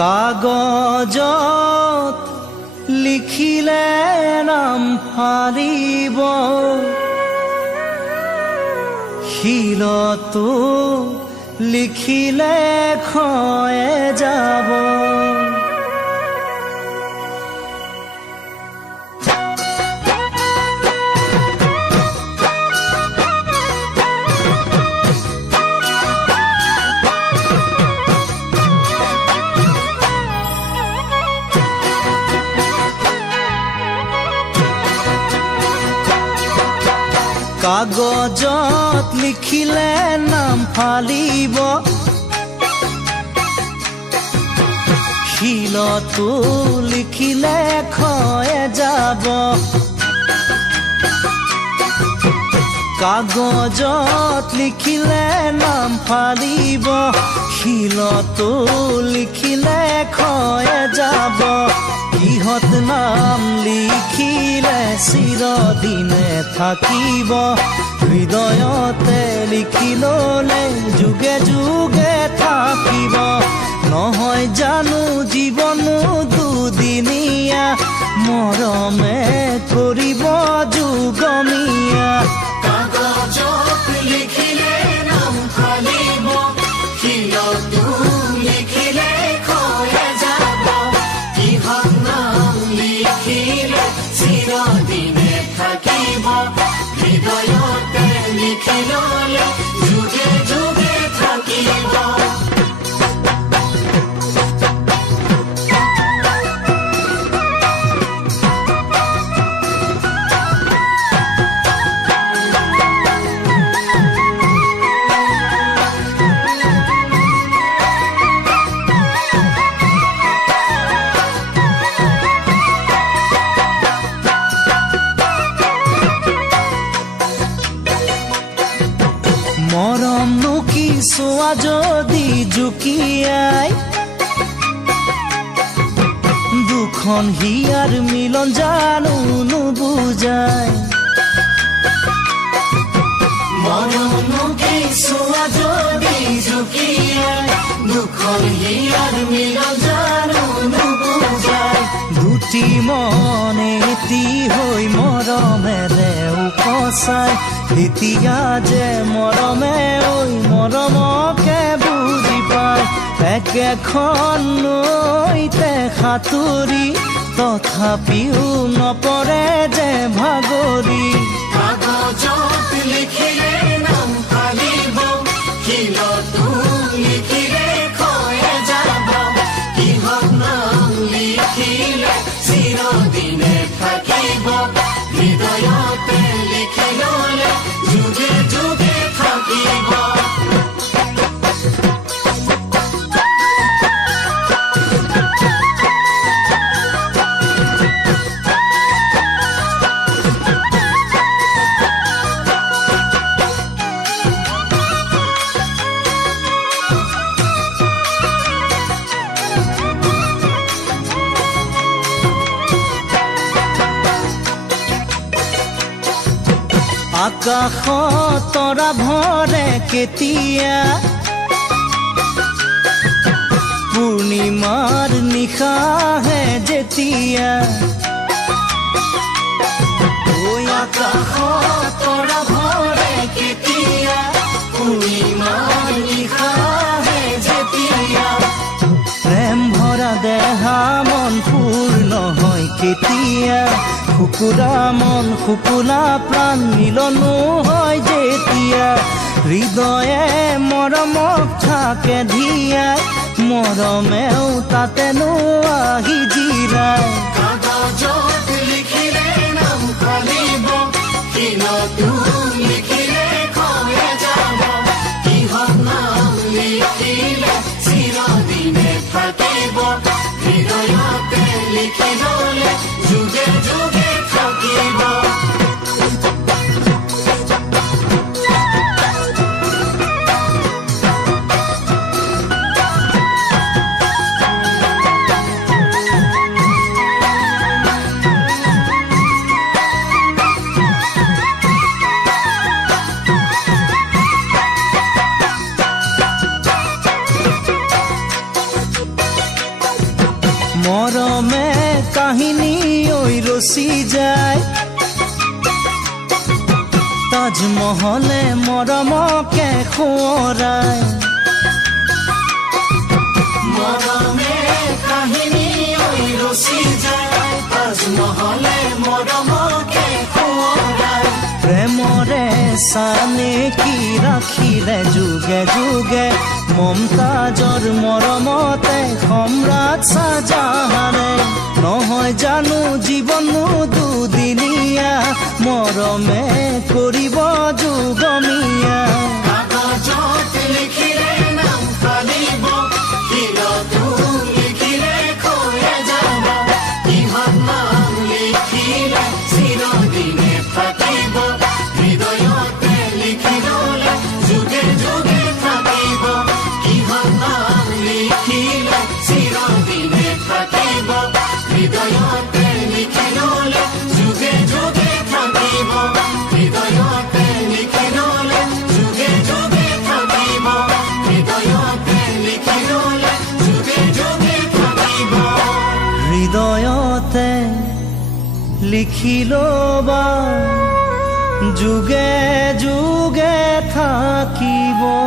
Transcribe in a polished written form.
কাগজত লিখিলে নাম ফালিব, শিলতো লিখিলে ক্ষয়ে যাব। কাগজত লিখিলে নাম ফালিব, শিলতো লিখিলে ক্ষয়ে যাব। কাগজত লিখিলে নাম ফালিব, শিলতো লিখিলে ক্ষয়ে যাব। কিহত নাম লিখিলে চিৰদিনে থাকিব, হৃদয়তে লিখি ললে যুগে যুগে থাকিব। নহয় জানো জীৱনো দুদিনীয়া, মৰমে কৰিব যুগমীয়া। কাগজত লিখিলে নাম ফালিব, শিলতো লিখিলে ক্ষয়ে যাব। কিহত নাম লিখিলে চিৰদিনে থাকিব, হৃদয়তে লিখি ললে যুগে যুগে থাকিব। মৰমনো কি চোৱা যদি জুকিয়াই, দুখন হিয়াৰ মিলন জানো নুবুজাই। মৰমনো কি চোৱা যদি জুকিয়াই, দুখন হিয়াৰ মিলন জানো নুবুজাই। দুটি মন এটি হৈ মৰমেৰে উপচাই, এতিয়া যে মৰমে ঐ মৰমকে বুজি পায়। একেখন নৈতে সাঁতুৰি তথাপিও নপৰে যে ভাগৰি। কাগজত লিখিলে নাম ফালিব, শিলতো লিখিলে ক্ষয়ে যাব। কিহত নাম লিখিলে চিৰদিনে থাকিব, হৃদয়তে লিখি ললে যুগে যুগে থাকিব। আকাশত তৰা ভৰে কেতিয়া, পূৰ্ণিমাৰ নিশাহে যেতিয়া। ঐ আকাশত তৰা ভৰে কেতিয়া, পূৰ্ণিমাৰ নিশাহে যেতিয়া। প্ৰেম ভৰা দেহা মন পূৰ্ণ হয় কেতিয়া, শুকুৰা মন শুকুলা প্ৰাণ মিলনো হয় যেতিয়া। হৃদয়ে মৰমক থাকে ধিয়াই, মৰমেও তাতেনো আহি জিৰাই। কাগজত লিখিলে নাম ফালিব, শিলতো লিখিলে ক্ষয়ে যাব। কিহত নাম লিখিলে চিৰদিনে থাকিব, হৃদয়তে লিখি ললে যুগে যুগে থাকিব। মৰমে কাহিনী ঐ ৰচি যায় তাজমহলে মৰমকে সোঁৱৰাই মৰমে কাহিনী ঐ ৰচি যায় তাজমহলে মৰমকে সোঁৱৰাই প্ৰেমৰে চানেকি ৰাখিলে যুগে যুগে মমতাজৰ মৰমতে সম্ৰাট চাহজাহানে নহয় জানো জীৱনো দুদিনীয়া মৰমে কৰিব যুগমীয়া কাগজত লিখিলে নাম ফালিব শিলতো লিখিলে খয়ে যাব ইহঁত নাম লিখিলে চিৰদিনে থাকিব হৃদয়তে লিখি ল'লে যুগে যুগে থাকিব ইহঁত নাম লিখিলে চিৰদিনে থাকিব হৃদয়তে লিখি ল'লে যুগে যুগে থাকিব হৃদয়তে লিখি ল'লে যুগে যুগে থাকিব হৃদয়তে লিখি ল'লে যুগে যুগে থাকিব হৃদয়তে লিখি ল'বা যুগে যুগে থাকিব।